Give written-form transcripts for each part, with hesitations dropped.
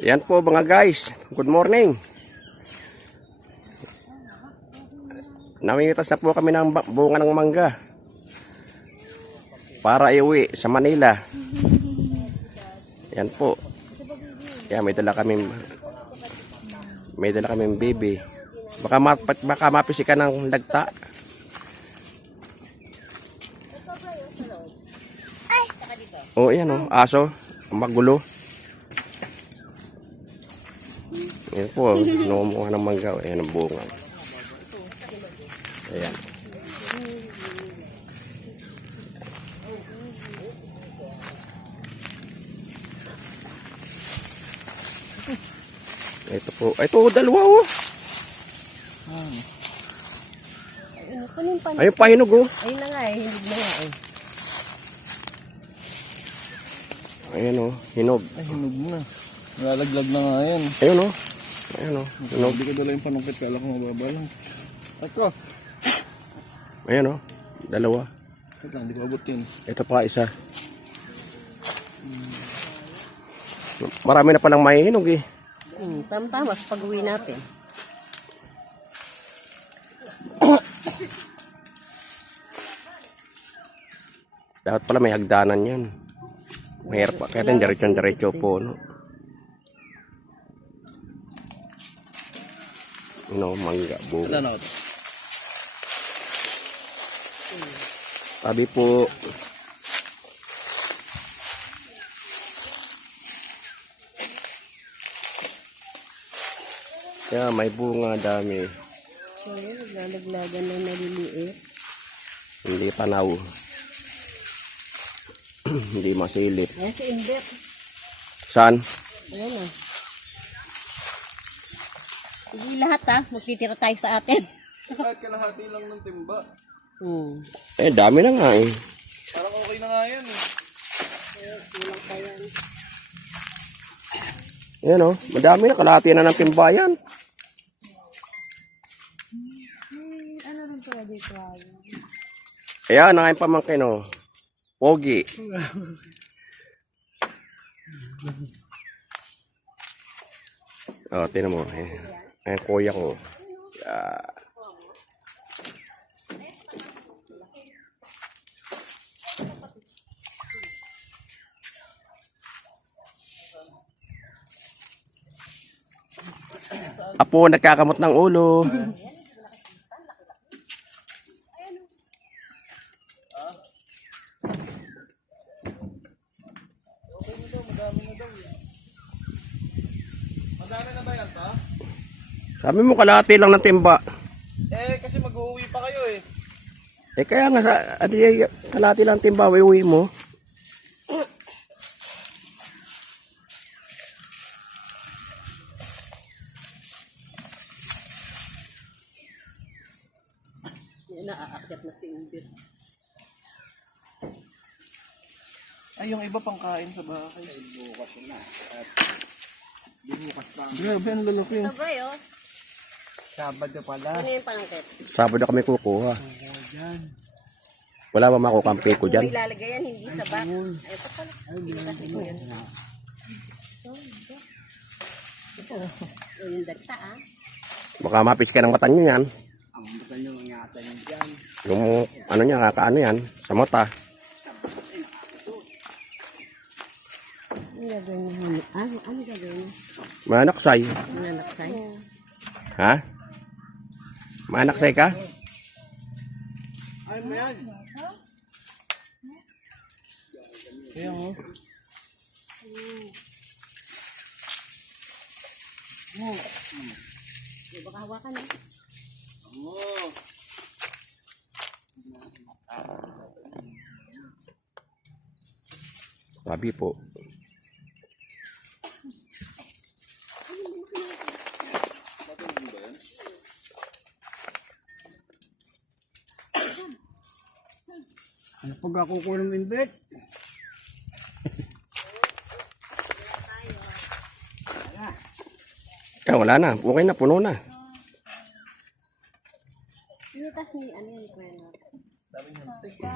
Yan po mga guys, good morning. Namimitas na po kami ng bunga ng mangga para iuwi sa Manila. Yan po. Yan, may dala kaming baby. Baka mapisikan ng lagta. Oh, yan oh, aso, magulo. Yan po, numuha ng mangga. Ayan ang bunga. Ayan. Ito po. Ito, dalawa oh. Ayun pa hinog oh. Ayun na nga eh, hinog na nga eh. Ayan oh, hinog. Ay, hinog na. Nalalaglag na nga yan. Ayun oh. Ayun oh, hinog. Hindi ko dala yung panungkit, kala ko mababa lang. Ito. Ayan oh, dalawa. Ito lang, hindi ko abot yun. Ito pa isa. Marami na palang mahihinog eh. Tama-tama sa pag-uwi natin. Dapat pala may hagdanan yan. Mahirap pa. Kaya diretso po. No? No, mangga, bunga. Ano ito? Sabi po. Kaya may bunga dami. So yun, naglalaglagan na naliliit. Hindi tanaw. Hindi masilip. Ayan si Imbet. Saan? Ayan ah. Hindi lahat ah, magtitira tayo sa atin. Kahit kalahati lang ng timba. Eh, dami na nga eh. Parang okay na nga yan eh. Kulang pa yan. Ayan oh, madami na. Kalahati na ng timbayan. Ano rin pala dito? Ayan, nakain pamangkin oh. Pogi. Oh, tinan mo. Ayan, kuya ko. Apo, nagkakamot ng ulo. Madami na ba yan ta? Sabi mo kalahati lang ng timba. Eh, kasi mag-uwi pa kayo eh. Eh kaya nga, kalahati lang ng timba, uwi mo. Yan na, aakyat na si Imbet. Ay, yung iba pang kain sa bahay. Bukas na. Bukas pa. Grabe, ang lalaki. Sabay oh. Sabado pala. Ano yung panangkit? Sabado kami kukuha. Wala ba makukampi ko dyan? May lalagay yan, hindi sa box. Ay, ito pala. Kasi ko yan. Ito. O yung dagta ah. Baka mapis ka ng mata nyo yan. Ang mata nyo, ingatan nyo dyan. Yung ano niya, kakaano yan, sa mata. Ano gagawin niya? Ano gagawin niya? Manaksay. Mananaksay? Ha? Manaksay ka? Ay, mo yan. Ayan o. Baka hawakan eh. Oo. Sabi po. Ano pag ako ko ng Imbet? Wala na. Okay na. Puno na. Pinitas ni ano yun, Kuya?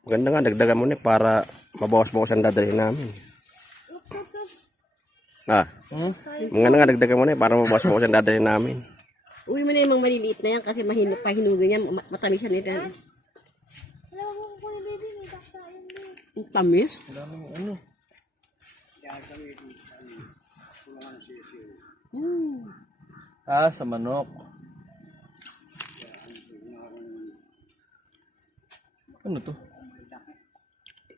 Maganda nga, dagdagan mo na para mabawas-bawas ang dadalhin namin. Maganda nga, dagdagan mo na para mabawas-bawas ang dadalhin namin. Uwi mo na yung mga maliliit na yan kasi pahinugan niya, matamis yan ito. Ang tamis? Sa manok. Ano to?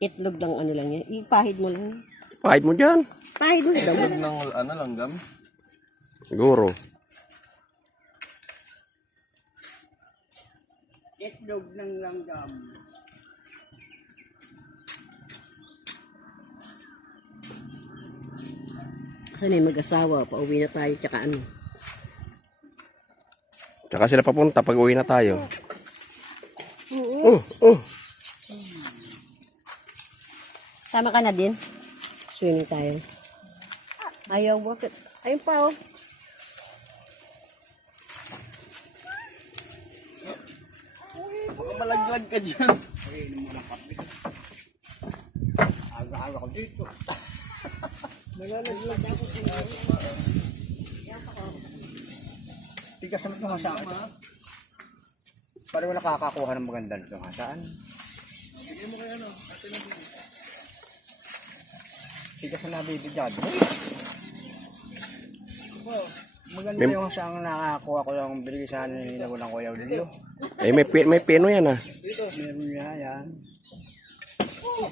Itlog lang ano lang yan. Ipahid mo lang. Pahid mo dyan. Pahid mo lang. Itlog ng langgam? Siguro. Itlog ng langgam. Kasi na yung mag-asawa, pauwi na tayo, tsaka ano. Tsaka sila papunta pag uwi na tayo. Sama ka na din? Swimming tayo. Ayaw, bakit? Ayun pa, oh. Baka malaglag ka dyan. Aga-aga ko dito. Tigas naman yung hasaan. Parang wala nakakakuha ng maganda nito ng hasaan. Tigas na nabibigyan. Maganda yung hasaan na nakakuha ko lang bilisan nila walang kuyaw dito. May pino yan ah. Meron niya yan.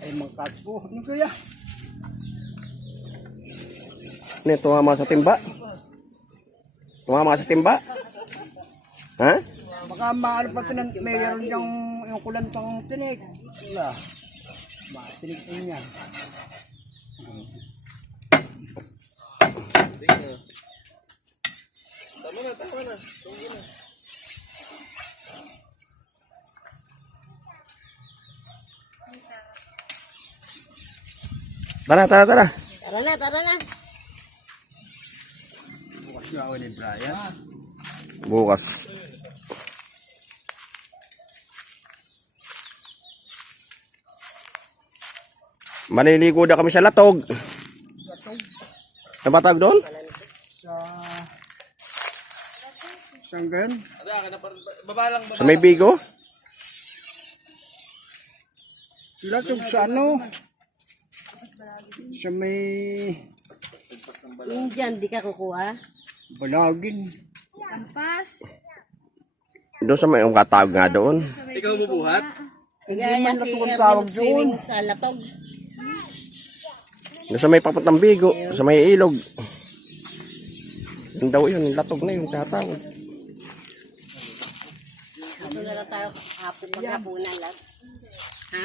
Ay mangkat po. Ano kaya? Ano, tumama sa timba? Tumama sa timba? Ha? Baka maano pa mayroon yung kulantang tinik. Wala. Tinik niya. Tama na. Tunggu na. Tara. Tara na. Bukas nga ako ni Brian. Bukas. Maliligo na kami sa latog. Ano ba tawag doon? Saan ganyan? Babalang Sa may bigo? Sila tug sa ano? Sa may Yung dyan, di ka kukuha. balagin. Doon sa may katawag nga doon. Ikaw bubuhat? Kaya man si latog ang Erwin tawag swimming doon. sa latog. Doon sa may papuntang bigo. Sa may ilog. Yun daw yun. Yung latog na yung tatawag. Ito na lang tayo maghapunan lang. Ha?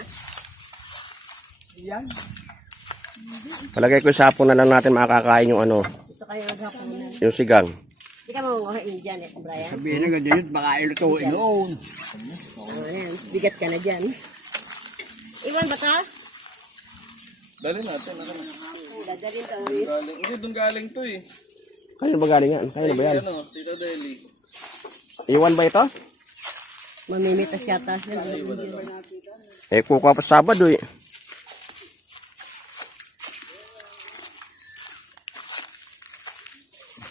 Yan. Palagay ko sa hapon na lang natin makakain yung ano. Ito kayo maghapunan. Yung sigang. Hindi ka mamunguhain dyan, Brian. Sabihin na ganyan yun, baka ilutuin noon. Yan. Bigat ka na dyan. Iwan ba ta? Dali natin. Dadalhin ka. Galing. Hindi, doon galing to eh. Kaya ba galing yan? Kaya na ba yan? Ano, Tita Deli. Iwan ba ito? Mamimitas yata siya. Kukuha pa Sabado eh.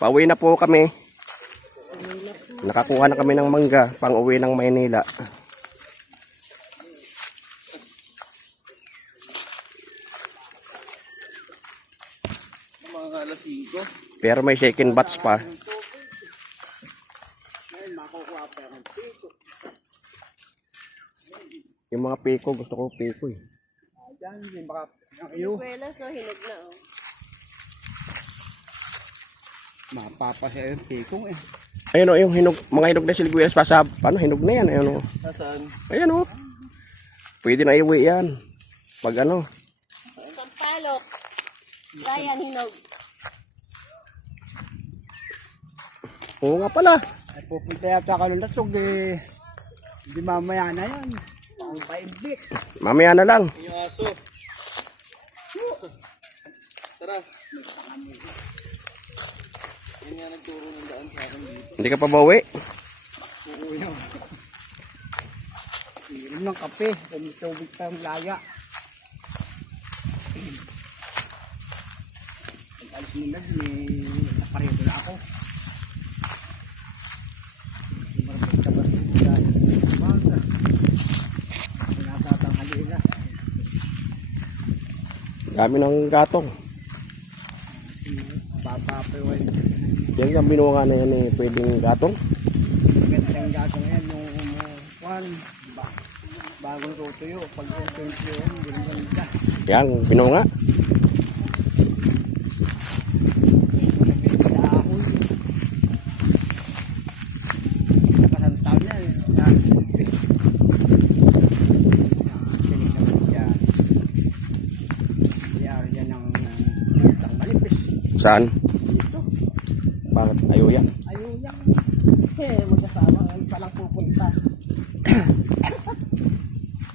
Pauwi na po kami. Nakakuha na kami ng mangga pang uwi ng Maynila. Mga alas 5. Pero may second batch pa. Yung mga piko, gusto ko piko eh. Yan, yung baka ang iyo. Wala, so hinog na oh. Mapapasya yung tikong eh. Ayun o, yung hinog, mga hinog na silguyas pa sa, ano, hinog na yan. Ayun o. Nasaan? Ayan o. Pwede na iuwi yan. Pag ano. Sampalok. Brian, hinog. Oo nga pala. Ay pupunta yata ka ng lasog eh. Hindi mamaya na yan. Pang paimbit. Mamaya na lang. Yung aso. Tara. Yan nga nagturo ng daan sa akin dito. Hindi ka pa bawi. Uuwi na. Hindi ng kape. Kung tubig tayong laya. Pag alis mo na, naparito na ako. Marapit ka ba ito? Manga. Pinatatang halila. Dami ng gatong. Papapiwan. Yan ang binunga na yan eh, pwedeng gatong. Magandang gatong yan. Yung bagong tutuyo. Pag tutuyo, hindi rin ganda. Yan, binunga. Saan? Bakit? Ayuya. Ayun yan. Magkasama. Ay, palang pupunta.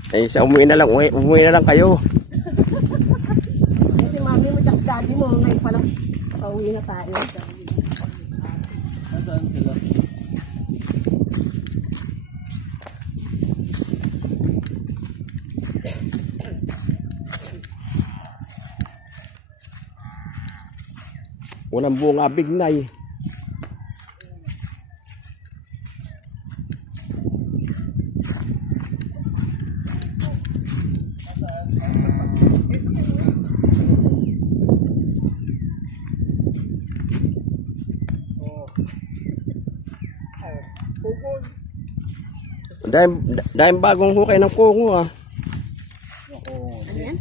Eh, sa umuwi na lang. Umuwi na lang kayo. Kasi mami mo, tsaka daddy mo, ngayon palang pauwi na tayo. Nasaan sila? Walang bunga, bignay. Dahil bagong hukay ng kungo ah. Ano yan?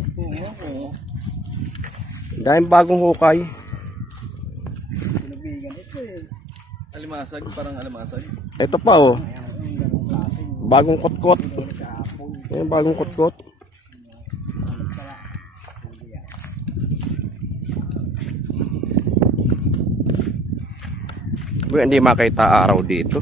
Dahil bagong hukay. Alimasag, parang alimasag. Ito pa oh. Bagong kot-kot. Ayan, bagong kot-kot. Uy, hindi makita araw dito.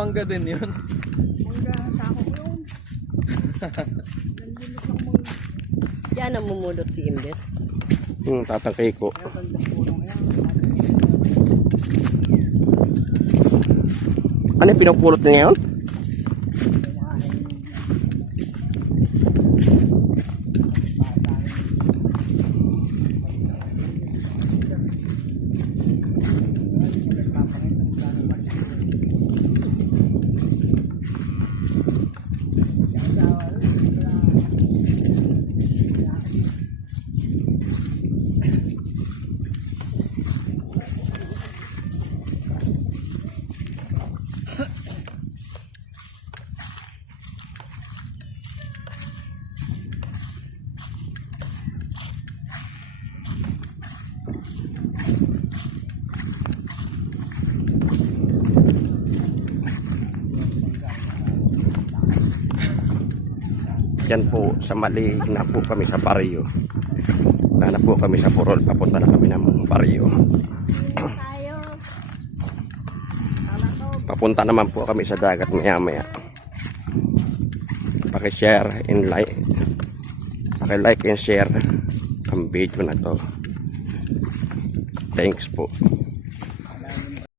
Mangga din yun. Diyan ang mumulot si Imbet. Tatangkay ko. Ano yung pinupulot niya ngayon? Yan po, sa mali na po kami sa baryo. Na po kami sa Purol, papunta na kami ng baryo. Papunta naman po kami sa dagat maya-maya. Paki-share and like. Paki-like and share ang video na to. Thanks po.